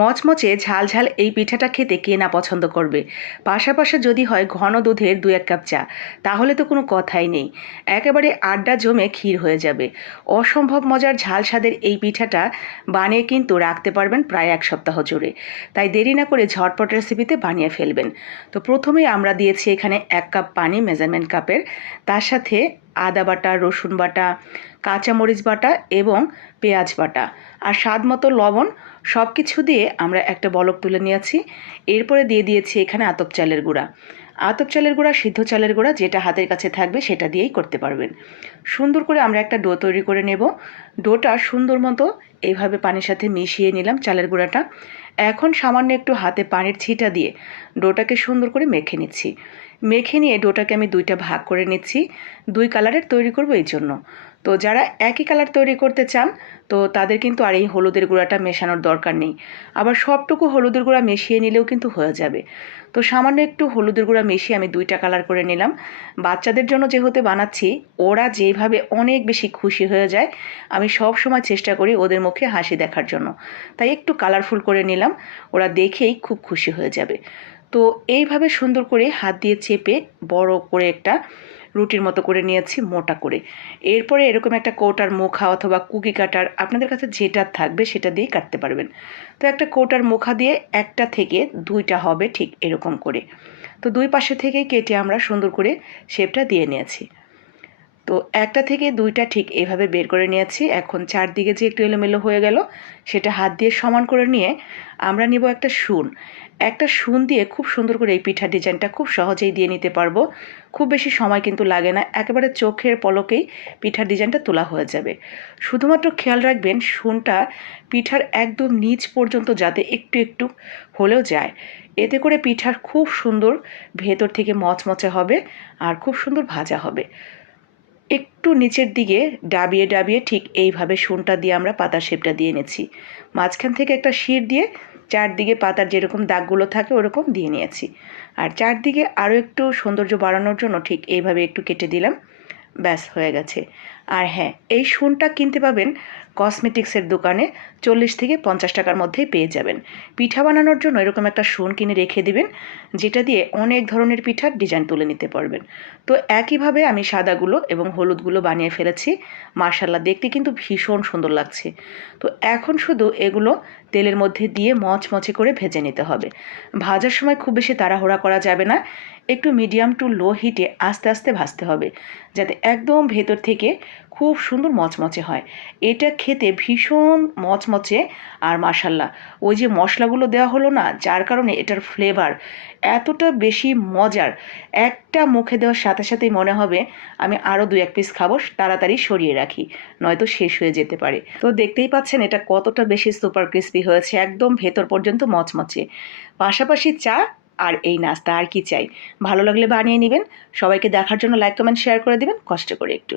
মচমচে ঝালঝাল এই পিঠাটা খেতে কে না পছন্দ করবে? পাশাপাশি যদি হয় ঘন দুধের দু এক কাপ চা, তাহলে তো কোনো কথাই নেই। একেবারে আড্ডা জমে ক্ষীর হয়ে যাবে। অসম্ভব মজার ঝাল স্বাদের এই পিঠাটা বানিয়ে কিন্তু রাখতে পারবেন প্রায় এক সপ্তাহ জুড়ে। তাই দেরি না করে ঝটপট রেসিপিতে বানিয়ে ফেলবেন। তো প্রথমেই আমরা দিয়েছি এখানে এক কাপ পানি মেজারমেন্ট কাপের। তার সাথে আদা বাটা, রসুন বাটা, কাঁচামরিচ বাটা এবং পেঁয়াজ বাটা। আর স্বাদ মতো লবণ সব কিছু দিয়ে আমরা একটা বলক তুলে নিয়েছি। এরপরে দিয়ে দিয়েছি এখানে আতপ চালের গুঁড়া। আতপ চালের গুঁড়া, সিদ্ধ চালের গুঁড়া যেটা হাতের কাছে থাকবে সেটা দিয়েই করতে পারবেন। সুন্দর করে আমরা একটা ডো তৈরি করে নেব। ডোটা সুন্দর মতো এইভাবে পানির সাথে মিশিয়ে নিলাম চালের গুঁড়াটা। এখন সামান্য একটু হাতে পানির ছিটা দিয়ে ডোটাকে সুন্দর করে মেখে নিচ্ছি। মেখে নিয়ে ডোটাকে আমি দুইটা ভাগ করে নিচ্ছি। দুই কালারের তৈরি করব এই জন্য। তো যারা একই কালার তৈরি করতে চান, তো তাদের কিন্তু আর এই হলুদের গুঁড়াটা মেশানোর দরকার নেই। আবার সবটুকু হলুদের গুঁড়া মিশিয়ে নিলেও কিন্তু হয়ে যাবে। তো সামান্য একটু হলুদের গুঁড়া মিশিয়ে আমি দুইটা কালার করে নিলাম। বাচ্চাদের জন্য যেহেতু বানাচ্ছি, ওরা যেভাবে অনেক বেশি খুশি হয়ে যায়, আমি সব সময় চেষ্টা করি ওদের মুখে হাসি দেখার জন্য। তাই একটু কালারফুল করে নিলাম, ওরা দেখেই খুব খুশি হয়ে যাবে। তো এইভাবে সুন্দর করে হাত দিয়ে চেপে বড় করে একটা রুটির মতো করে নিয়েছি, মোটা করে। এরপরে এরকম একটা কৌটার মুখা অথবা কুকি কাটার আপনাদের কাছে যেটা থাকবে সেটা দিয়ে কাটতে পারবেন। তো একটা কৌটার মুখা দিয়ে একটা থেকে দুইটা হবে ঠিক এরকম করে। তো দুই পাশে থেকে কেটে আমরা সুন্দর করে শেপটা দিয়ে নিয়েছি। তো একটা থেকে দুইটা ঠিক এইভাবে বের করে নিয়েছি। এখন চারদিকে যে একটু এলোমেলো হয়ে গেল, সেটা হাত দিয়ে সমান করে নিয়ে আমরা নিব একটা শুন। একটা শুন দিয়ে খুব সুন্দর করে এই পিঠা ডিজাইনটা খুব সহজেই দিয়ে নিতে পারব। খুব বেশি সময় কিন্তু লাগে না, একেবারে চোখের পলকেই পিঠার ডিজাইনটা তোলা হয়ে যাবে। শুধুমাত্র খেয়াল রাখবেন, শুনটা পিঠার একদম নিচ পর্যন্ত যাতে একটু একটু হলেও যায়। এতে করে পিঠার খুব সুন্দর ভেতর থেকে মচমচে হবে আর খুব সুন্দর ভাজা হবে। একটু নিচের দিকে ডাবিয়ে ডাবিয়ে ঠিক এইভাবে শুনটা দিয়ে আমরা পাতার শেপটা দিয়ে নিয়েছি। মাঝখান থেকে একটা শির দিয়ে চারদিকে পাতার যেরকম দাগগুলো থাকে ওরকম দিয়ে নিয়েছি। আর চারদিকে আরও একটু সৌন্দর্য বাড়ানোর জন্য ঠিক এইভাবে একটু কেটে দিলাম। ব্যাস, হয়ে গেছে। আর হ্যাঁ এই শুনটা কিনতে পাবেন কসমেটিক্সের দোকানে চল্লিশ থেকে পঞ্চাশ টাকার মধ্যেই পেয়ে যাবেন। পিঠা বানানোর জন্য এরকম একটা শুন কিনে রেখে দিবেন, যেটা দিয়ে অনেক ধরনের পিঠার ডিজাইন তুলে নিতে পারবেন। তো একইভাবে আমি সাদাগুলো এবং হলুদগুলো বানিয়ে ফেলেছি। মার্শাল্লাহ দেখতে কিন্তু ভীষণ সুন্দর লাগছে। তো এখন শুধু এগুলো তেলের মধ্যে দিয়ে মচমচে করে ভেজে নিতে হবে। ভাজার সময় খুব বেশি তাড়াহুড়া করা যাবে না। একটু মিডিয়াম টু লো হিটে আস্তে আস্তে ভাজতে হবে, যাতে একদম ভেতর থেকে খুব সুন্দর মচমচে হয়। এটা খেতে ভীষণ মচমচে আর মাসাল্লাহ ওই যে মশলাগুলো দেওয়া হলো না, যার কারণে এটার ফ্লেভার এতটা বেশি মজার। একটা মুখে দেওয়ার সাথে সাথেই মনে হবে, আমি আরও দু এক পিস খাব, তাড়াতাড়ি সরিয়ে রাখি, নয়তো শেষ হয়ে যেতে পারে। তো দেখতেই পাচ্ছেন এটা কতটা বেশি সুপার ক্রিস্পি হয়েছে, একদম ভেতর পর্যন্ত মচমচে। পাশাপাশি চা আর এই নাস্তা, আর কি চাই? ভালো লাগলে বানিয়ে নেবেন। সবাইকে দেখার জন্য লাইক কমেন্ট শেয়ার করে দেবেন। কষ্ট করে একটু।